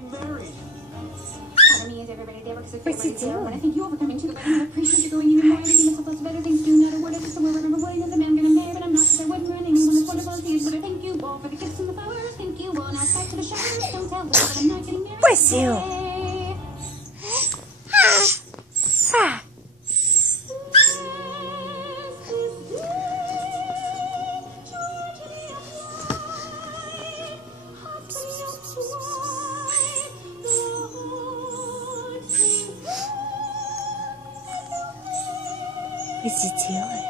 married. What's he doing? I think you all for coming to the wedding. I appreciate you going even more. I think lots of better things do. Not a word of this. So we're remember wedding of the man gonna marry, but I'm not because I wouldn't run anyone as wonderful as he is. But I thank you all for the gifts and the flowers. Thank you all. Now back to the showers. Don't tell us that I'm not getting married. What's you? What's he doing?